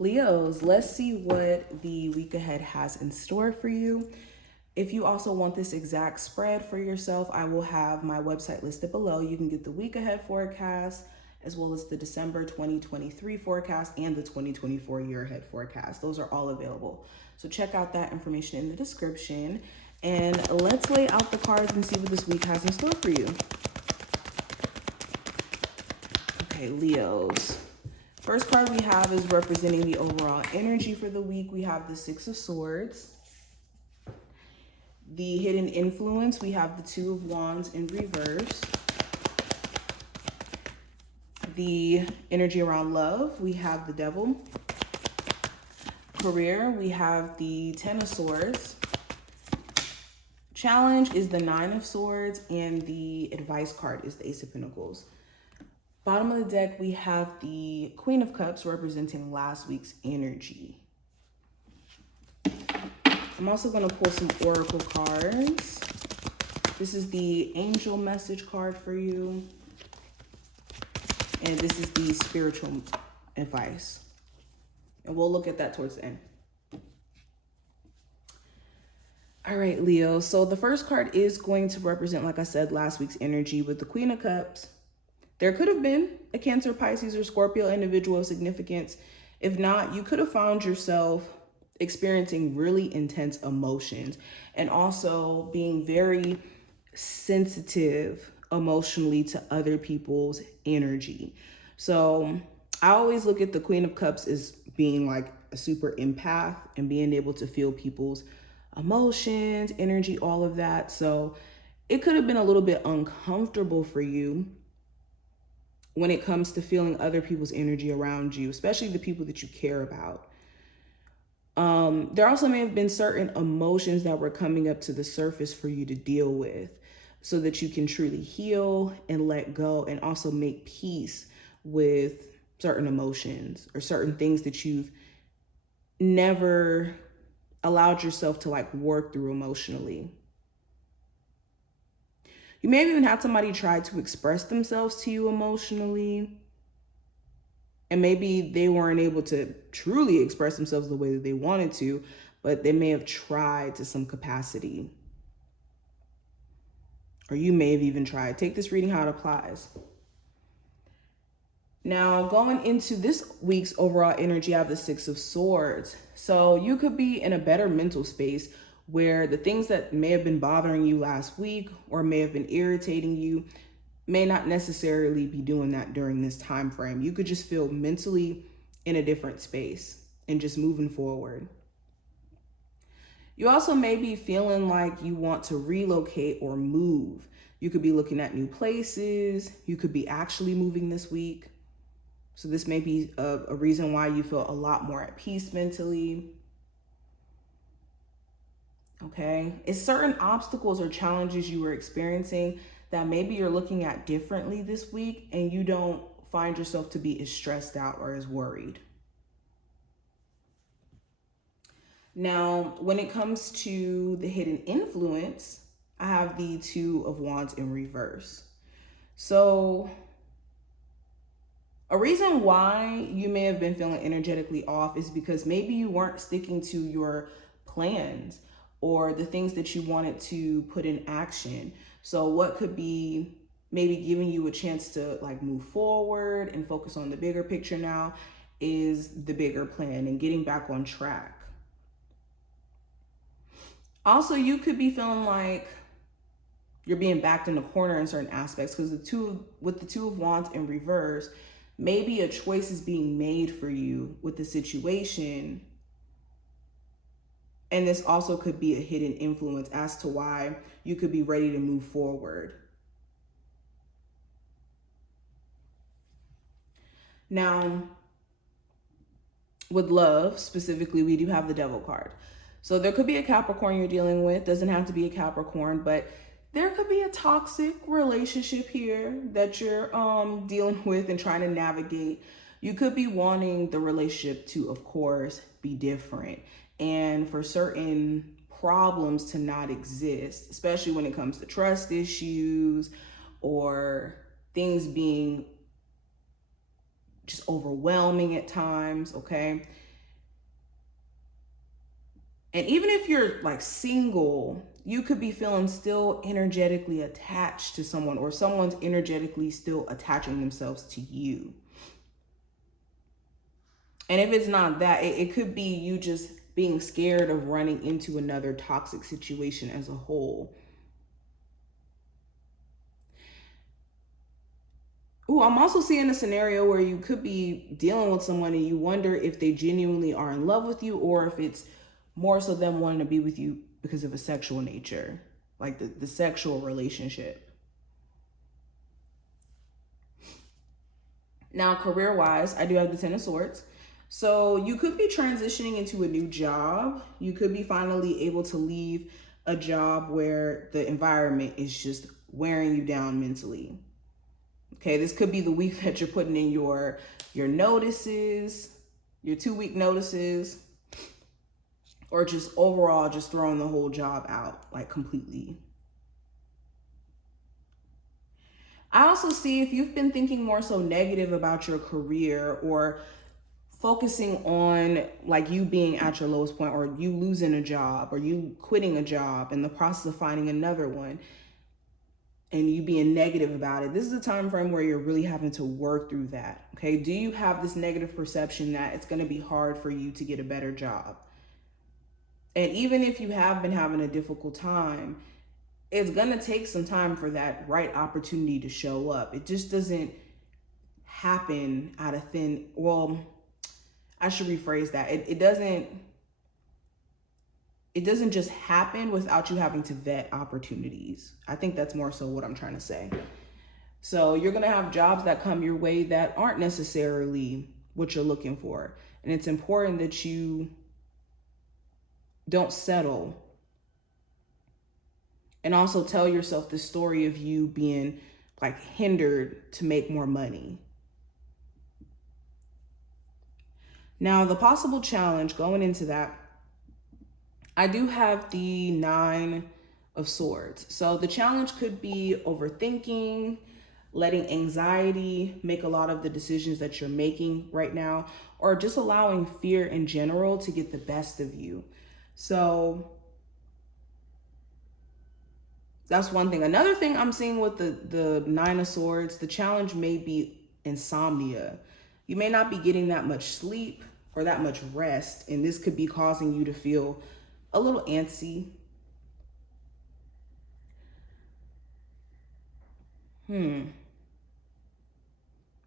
Leos, let's see what the week ahead has in store for you. If you also want this exact spread for yourself, I will have my website listed below. You can get the week ahead forecast as well as the December 2023 forecast and the 2024 year ahead forecast. Those are all available. So check out that information in the description and let's lay out the cards and see what this week has in store for you. Okay, Leos. First card we have is representing the overall energy for the week. We have the Six of Swords. The hidden influence, we have the Two of Wands in reverse. The energy around love, we have the Devil. Career, we have the Ten of Swords. Challenge is the Nine of Swords, and the advice card is the Ace of Pentacles. Bottom of the deck, we have the Queen of Cups representing last week's energy. I'm also going to pull some oracle cards. This is the angel message card for you. And this is the spiritual advice. And we'll look at that towards the end. All right, Leo. So the first card is going to represent, like I said, last week's energy with the Queen of Cups. There could have been a Cancer, Pisces, or Scorpio individual of significance. If not, you could have found yourself experiencing really intense emotions and also being very sensitive emotionally to other people's energy. So I always look at the Queen of Cups as being like a super empath and being able to feel people's emotions, energy, all of that. So it could have been a little bit uncomfortable for you when it comes to feeling other people's energy around you, especially the people that you care about. There also may have been certain emotions that were coming up to the surface for you to deal with so that you can truly heal and let go and also make peace with certain emotions or certain things that you've never allowed yourself to like work through emotionally. You may have even had somebody try to express themselves to you emotionally, and maybe they weren't able to truly express themselves the way that they wanted to, but they may have tried to some capacity. Or you may have even tried. Take this reading how it applies. Now, going into this week's overall energy, I have the Six of Swords. So you could be in a better mental space where the things that may have been bothering you last week or may have been irritating you may not necessarily be doing that during this time frame. You could just feel mentally in a different space and just moving forward. You also may be feeling like you want to relocate or move. You could be looking at new places. You could be actually moving this week. So this may be a reason why you feel a lot more at peace mentally. Okay, it's certain obstacles or challenges you were experiencing that maybe you're looking at differently this week and you don't find yourself to be as stressed out or as worried. Now, when it comes to the hidden influence, I have the Two of Wands in reverse. So a reason why you may have been feeling energetically off is because maybe you weren't sticking to your plans or the things that you wanted to put in action. So what could be maybe giving you a chance to like move forward and focus on the bigger picture now is the bigger plan and getting back on track. Also, you could be feeling like you're being backed in a corner in certain aspects because with the Two of Wands in reverse, maybe a choice is being made for you with the situation. And this also could be a hidden influence as to why you could be ready to move forward. Now, with love specifically, we do have the Devil card. So there could be a Capricorn you're dealing with. Doesn't have to be a Capricorn, but there could be a toxic relationship here that you're dealing with and trying to navigate. You could be wanting the relationship to, of course, be different and for certain problems to not exist, especially when it comes to trust issues or things being just overwhelming at times, okay? And even if you're like single, you could be feeling still energetically attached to someone, or someone's energetically still attaching themselves to you. And if it's not that, it could be you just being scared of running into another toxic situation as a whole. Ooh, I'm also seeing a scenario where you could be dealing with someone and you wonder if they genuinely are in love with you, or if it's more so them wanting to be with you because of a sexual nature, like the sexual relationship. Now, career-wise, I do have the Ten of Swords. So you could be transitioning into a new job. You could be finally able to leave a job where the environment is just wearing you down mentally. Okay, this could be the week that you're putting in your notices, your 2-week notices, or just overall just throwing the whole job out, like completely. I also see if you've been thinking more so negative about your career, or focusing on like you being at your lowest point, or you losing a job, or you quitting a job in the process of finding another one, and you being negative about it, this is a time frame where you're really having to work through that. Okay, do you have this negative perception that it's going to be hard for you to get a better job? And even if you have been having a difficult time, it's going to take some time for that right opportunity to show up. It just doesn't happen out of thin, well, I should rephrase that. It doesn't just happen without you having to vet opportunities. I think that's more so what I'm trying to say. So you're going to have jobs that come your way that aren't necessarily what you're looking for. And it's important that you don't settle. And also tell yourself the story of you being like hindered to make more money. Now, the possible challenge going into that, I do have the 9 of Swords. So the challenge could be overthinking, letting anxiety make a lot of the decisions that you're making right now, or just allowing fear in general to get the best of you. So that's one thing. Another thing I'm seeing with the 9 of Swords, the challenge may be insomnia. You may not be getting that much sleep or that much rest, and this could be causing you to feel a little antsy.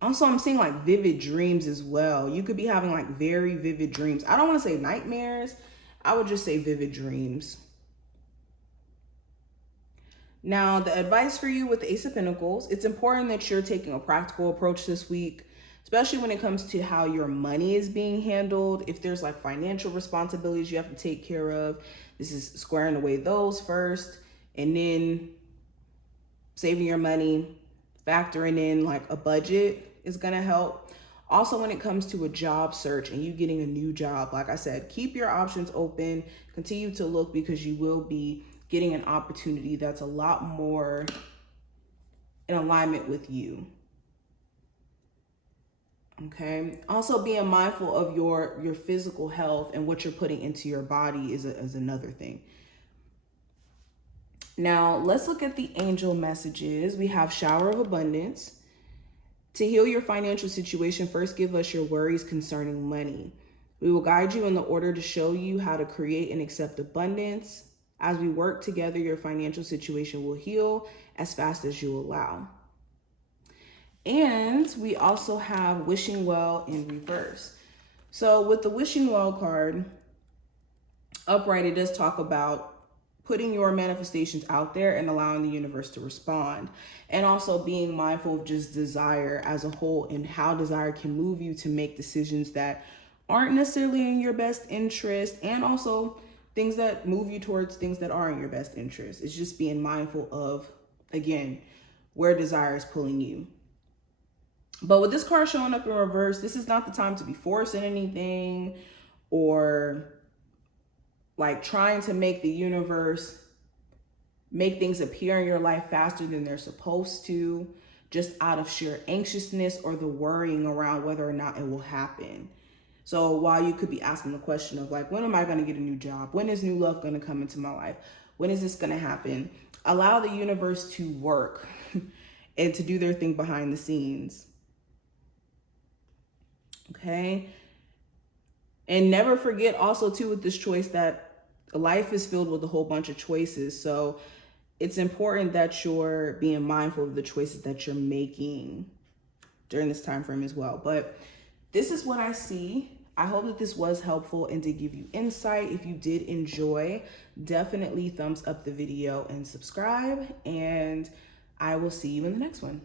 Also, I'm seeing like vivid dreams as well. You could be having like very vivid dreams. I don't want to say nightmares. I would just say vivid dreams. Now, the advice for you with the Ace of Pentacles, it's important that you're taking a practical approach this week, especially when it comes to how your money is being handled. If there's like financial responsibilities you have to take care of, this is squaring away those first, and then saving your money, factoring in like a budget is going to help. Also, when it comes to a job search and you getting a new job, like I said, keep your options open, continue to look, because you will be getting an opportunity that's a lot more in alignment with you. Okay. Also, being mindful of your physical health and what you're putting into your body is another thing. Now, let's look at the angel messages. We have Shower of Abundance. To heal your financial situation, first give us your worries concerning money. We will guide you in the order to show you how to create and accept abundance. As we work together, your financial situation will heal as fast as you allow. And we also have Wishing Well in reverse. So with the Wishing Well card, upright, it does talk about putting your manifestations out there and allowing the universe to respond. And also being mindful of just desire as a whole, and how desire can move you to make decisions that aren't necessarily in your best interest, and also things that move you towards things that are in your best interest. It's just being mindful of, again, where desire is pulling you. But with this card showing up in reverse, this is not the time to be forcing anything, or like trying to make the universe make things appear in your life faster than they're supposed to, just out of sheer anxiousness or the worrying around whether or not it will happen. So while you could be asking the question of like, when am I going to get a new job? When is new love going to come into my life? When is this going to happen? Allow the universe to work and to do their thing behind the scenes. Okay. And never forget also too with this choice that life is filled with a whole bunch of choices. So it's important that you're being mindful of the choices that you're making during this time frame as well. But this is what I see. I hope that this was helpful and did give you insight. If you did enjoy, definitely thumbs up the video and subscribe. And I will see you in the next one.